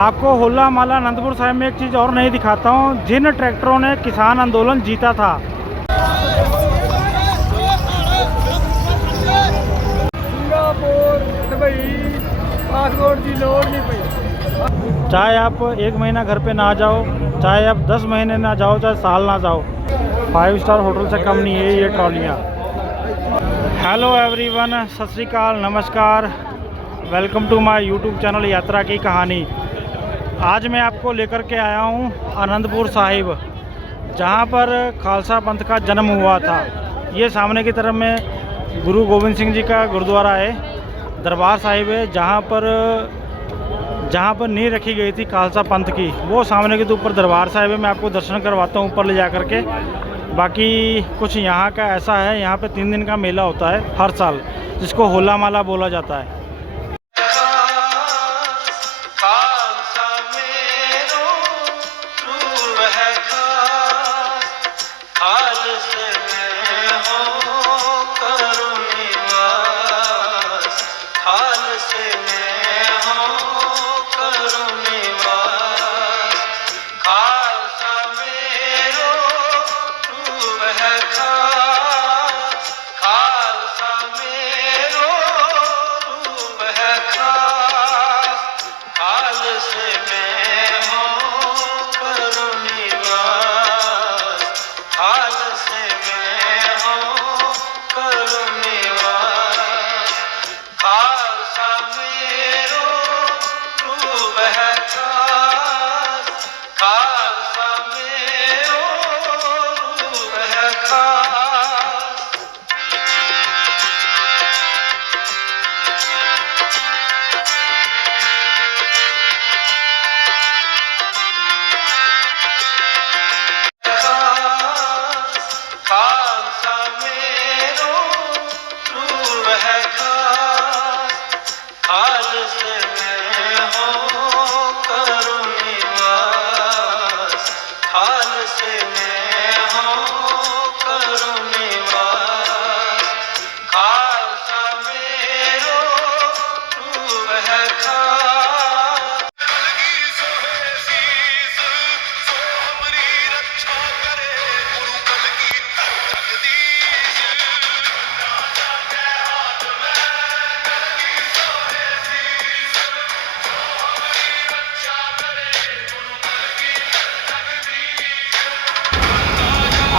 आपको होला माला अनंतपुर साहिब में एक चीज़ और नहीं दिखाता हूँ, जिन ट्रैक्टरों ने किसान आंदोलन जीता था। सिंगापुर दुबई पासपोर्ट की लोड़ नहीं पई। चाहे आप 1 महीना घर पे ना जाओ, चाहे आप 10 महीने ना जाओ, चाहे साल ना जाओ, 5 स्टार होटल से कम नहीं है ये ट्रॉलियाँ। हेलो एवरीवन, सत श्री अकाल, नमस्कार, welcome to my YouTube channel यात्रा की कहानी। आज मैं आपको लेकर के आया हूँ आनंदपुर साहिब, जहाँ पर खालसा पंथ का जन्म हुआ था। ये सामने की तरफ में गुरु गोविंद सिंह जी का गुरुद्वारा है, दरबार साहिब है, जहाँ पर नींव रखी गई थी खालसा पंथ की। वो सामने के तो ऊपर दरबार साहिब है, मैं आपको दर्शन करवाता हूँ ऊपर ले जा कर के। बाकी कुछ यहाँ का ऐसा है, यहाँ पे 3 दिन का मेला होता है हर साल, जिसको होला माला बोला जाता है।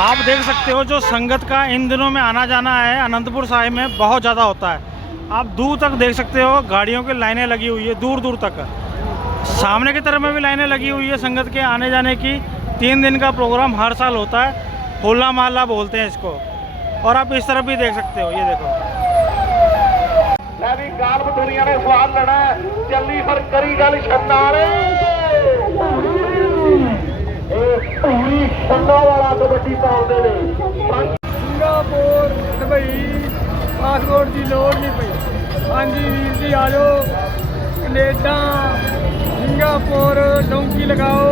आप देख सकते हो जो संगत का इन दिनों में आना जाना है अनंतपुर साहिब में बहुत ज़्यादा होता है। आप दूर तक देख सकते हो गाड़ियों की लाइनें लगी हुई है, दूर दूर तक। सामने की तरफ में भी लाइनें लगी हुई है संगत के आने जाने की। 3 दिन का प्रोग्राम हर साल होता है, होला महल्ला बोलते हैं इसको। और आप इस तरफ भी देख सकते हो, ये देखो। दुनिया ने स्वाद लड़ा जल्दी पर करी गल शनारे वाला कबड्डी पाते ने। सिंगापुर दुबई पासपोर्ट की लोड़ नहीं पई। हाँ जी वीर जी आ जाओ, कनेडा सिंगापुर डोंकी लगाओ,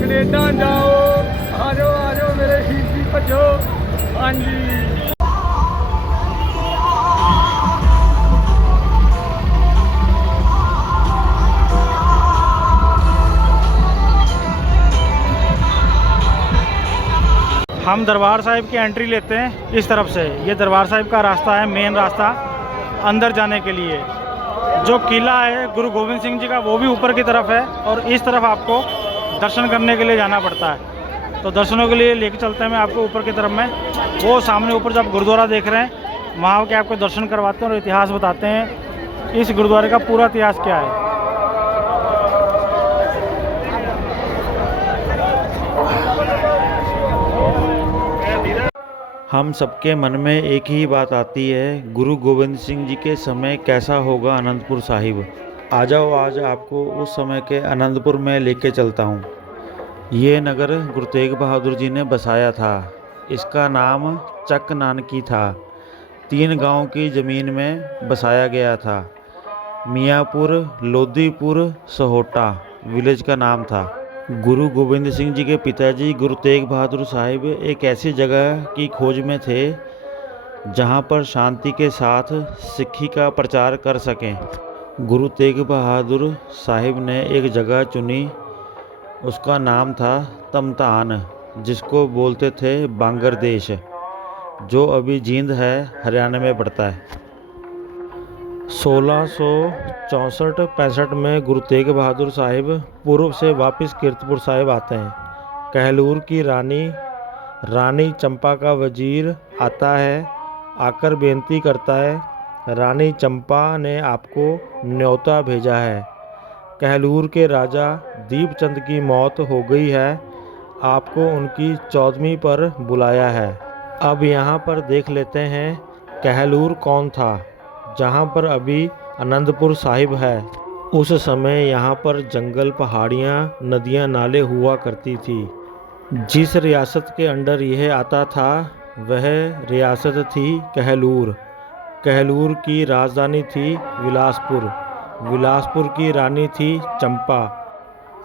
कनेडा जाओ, आ जाओ मेरे वीर जी भजो। हाँ जी हम दरबार साहिब की एंट्री लेते हैं इस तरफ से। ये दरबार साहिब का रास्ता है, मेन रास्ता अंदर जाने के लिए। जो किला है गुरु गोविंद सिंह जी का वो भी ऊपर की तरफ है, और इस तरफ आपको दर्शन करने के लिए जाना पड़ता है। तो दर्शनों के लिए लेके चलते हैं मैं आपको ऊपर की तरफ में। वो सामने ऊपर जब गुरुद्वारा देख रहे हैं, वहाँ के आपको दर्शन करवाते हैं और इतिहास बताते हैं इस गुरुद्वारे का पूरा इतिहास क्या है। हम सबके मन में एक ही बात आती है, गुरु गोविंद सिंह जी के समय कैसा होगा अनंतपुर साहिब। आ जाओ, आज आपको उस समय के अनंतपुर में लेके चलता हूँ। ये नगर गुरु तेग बहादुर जी ने बसाया था। इसका नाम चक नानकी था। 3 गांव की ज़मीन में बसाया गया था। मियाँपुर, लोधीपुर, सहोटा विलेज का नाम था। गुरु गोविंद सिंह जी के पिताजी गुरु तेग बहादुर साहिब एक ऐसी जगह की खोज में थे जहां पर शांति के साथ सिक्खी का प्रचार कर सकें। गुरु तेग बहादुर साहिब ने एक जगह चुनी, उसका नाम था तमतान, जिसको बोलते थे बांग्लादेश, जो अभी जींद है, हरियाणा में पड़ता है। 1664-65 में गुरु तेग बहादुर साहिब पूर्व से वापस कीरतपुर साहिब आते हैं। कहलूर की रानी चंपा का वजीर आता है, आकर बेनती करता है, रानी चंपा ने आपको न्योता भेजा है। कहलूर के राजा दीपचंद की मौत हो गई है, आपको उनकी 14वीं पर बुलाया है। अब यहाँ पर देख लेते हैं कहलूर कौन था, जहाँ पर अभी आनंदपुर साहिब है। उस समय यहाँ पर जंगल, पहाड़ियाँ, नदियाँ, नाले हुआ करती थी। जिस रियासत के अंडर यह आता था वह रियासत थी कहलूर। कहलूर की राजधानी थी विलासपुर। विलासपुर की रानी थी चंपा।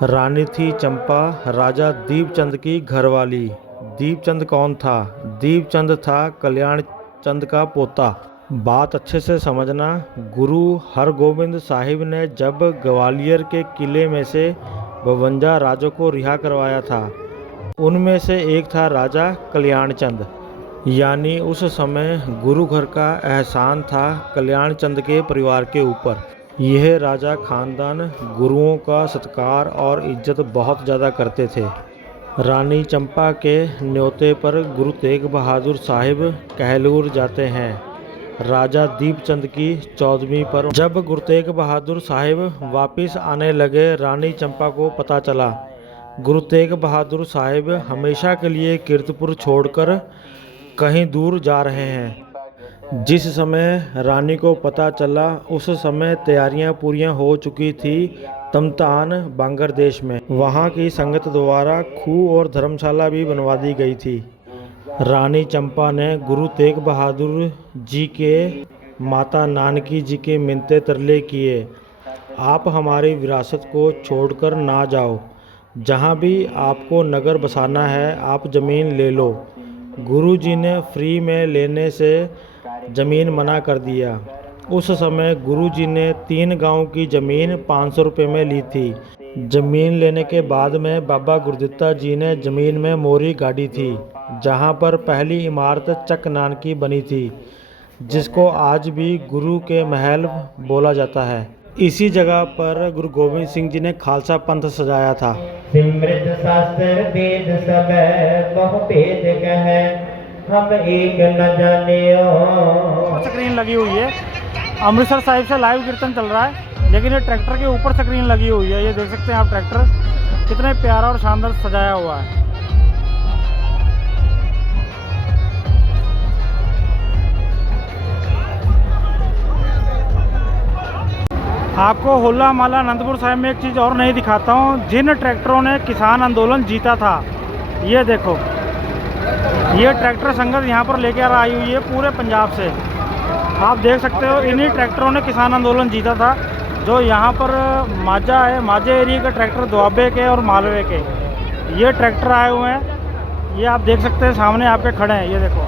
रानी थी चंपा राजा दीपचंद की घरवाली। दीपचंद कौन था? दीपचंद था कल्याण चंद का पोता। बात अच्छे से समझना। गुरु हरगोबिंद साहिब ने जब ग्वालियर के किले में से 52 राजों को रिहा करवाया था, उनमें से एक था राजा कल्याण चंद। यानी उस समय गुरु घर का एहसान था कल्याण चंद के परिवार के ऊपर। यह राजा खानदान गुरुओं का सत्कार और इज्जत बहुत ज़्यादा करते थे। रानी चंपा के न्योते पर गुरु तेग बहादुर साहिब कहलूर जाते हैं राजा दीपचंद की 14वीं पर। जब गुरु तेग बहादुर साहिब वापस आने लगे, रानी चंपा को पता चला गुरु तेग बहादुर साहिब हमेशा के लिए कीरतपुर छोड़कर कहीं दूर जा रहे हैं। जिस समय रानी को पता चला उस समय तैयारियां पूरियां हो चुकी थी तमतान बांग्लादेश में। वहां की संगत द्वारा खूह और धर्मशाला भी बनवा दी गई थी। रानी चंपा ने गुरु तेग बहादुर जी के माता नानकी जी के मिन्नते तरले किए, आप हमारी विरासत को छोड़कर ना जाओ, जहाँ भी आपको नगर बसाना है आप ज़मीन ले लो। गुरु जी ने फ्री में लेने से ज़मीन मना कर दिया। उस समय गुरु जी ने 3 गांव की ज़मीन 500 रुपये में ली थी। ज़मीन लेने के बाद में बाबा गुरुदित्ता जी ने ज़मीन में मोरी गाड़ी थी, जहां पर पहली इमारत चक नानकी बनी थी, जिसको आज भी गुरु के महल बोला जाता है। इसी जगह पर गुरु गोबिंद सिंह जी ने खालसा पंथ सजाया था। सिमृत शास्त्र वेद सब बहु भेद कह, हम एक न जानियो। स्क्रीन लगी हुई है। अमृतसर साहिब से लाइव कीर्तन चल रहा है, लेकिन ये ट्रैक्टर के ऊपर स्क्रीन लगी हुई है। ये देख सकते हैं आप, ट्रैक्टर कितने प्यारा और शानदार सजाया हुआ है। आपको होला माला आनंदपुर साहिब में एक चीज़ और नहीं दिखाता हूँ। जिन ट्रैक्टरों ने किसान आंदोलन जीता था, ये देखो, ये ट्रैक्टर संगत यहाँ पर लेकर आई हुई है पूरे पंजाब से। आप देख सकते हो, इन्हीं ट्रैक्टरों ने किसान आंदोलन जीता था। जो यहाँ पर माझा है, माझे एरिया के ट्रैक्टर, दुआबे के और मालवे के, ये ट्रैक्टर आए हुए हैं। ये आप देख सकते हैं, सामने आपके खड़े हैं, ये देखो।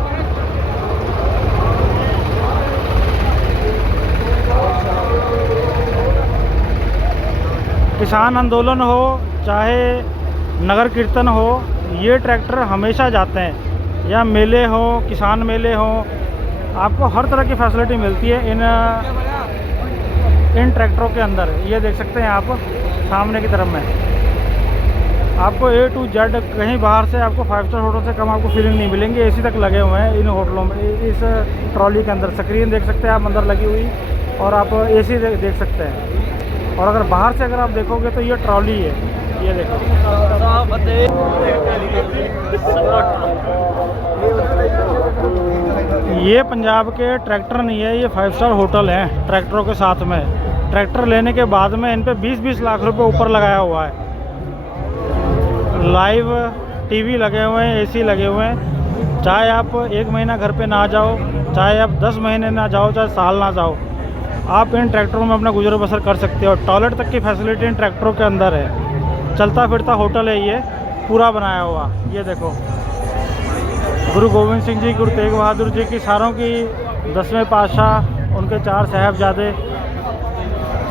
किसान आंदोलन हो चाहे नगर कीर्तन हो, ये ट्रैक्टर हमेशा जाते हैं। या मेले हो, किसान मेले हो, आपको हर तरह की फैसिलिटी मिलती है इन ट्रैक्टरों के अंदर। ये देख सकते हैं आप, सामने की तरफ में आपको A to Z, कहीं बाहर से आपको 5 स्टार होटल से कम आपको फीलिंग नहीं मिलेंगी। AC तक लगे हुए हैं इन होटलों में। इस ट्रॉली के अंदर स्क्रीन देख सकते हैं आप अंदर लगी हुई, और आप AC देख सकते हैं। और अगर बाहर से अगर आप देखोगे तो ये ट्रॉली है, ये देखो। ये पंजाब के ट्रैक्टर नहीं है, ये 5 स्टार होटल हैं ट्रैक्टरों के साथ में। ट्रैक्टर लेने के बाद में इन पे 20-20 लाख रुपए ऊपर लगाया हुआ है। लाइव टीवी लगे हुए हैं, AC लगे हुए हैं। चाहे आप 1 महीना घर पे ना जाओ, चाहे आप 10 महीने ना जाओ, चाहे साल ना जाओ, आप इन ट्रैक्टरों में अपना गुजर बसर कर सकते हो। टॉयलेट तक की फैसिलिटी इन ट्रैक्टरों के अंदर है। चलता फिरता होटल है ये, पूरा बनाया हुआ। ये देखो, गुरु गोविंद सिंह जी, गुरु तेग बहादुर जी की, सारों की 10वें पातशाह, उनके 4 साहिबजादे,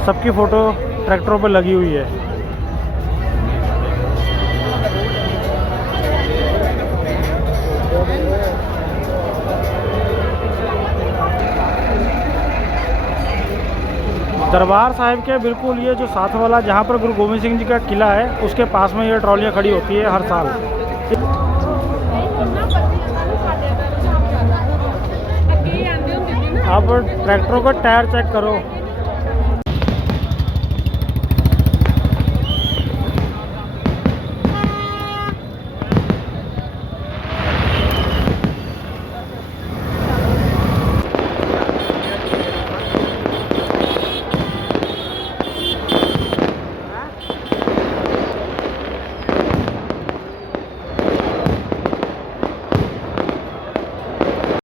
सबकी फ़ोटो ट्रैक्टरों पर लगी हुई है। दरबार साहिब के बिल्कुल ये जो साथ वाला जहाँ पर गुरु गोविंद सिंह जी का किला है उसके पास में ये ट्रॉलियाँ खड़ी होती है हर साल। आप ट्रैक्टरों का टायर चेक करो।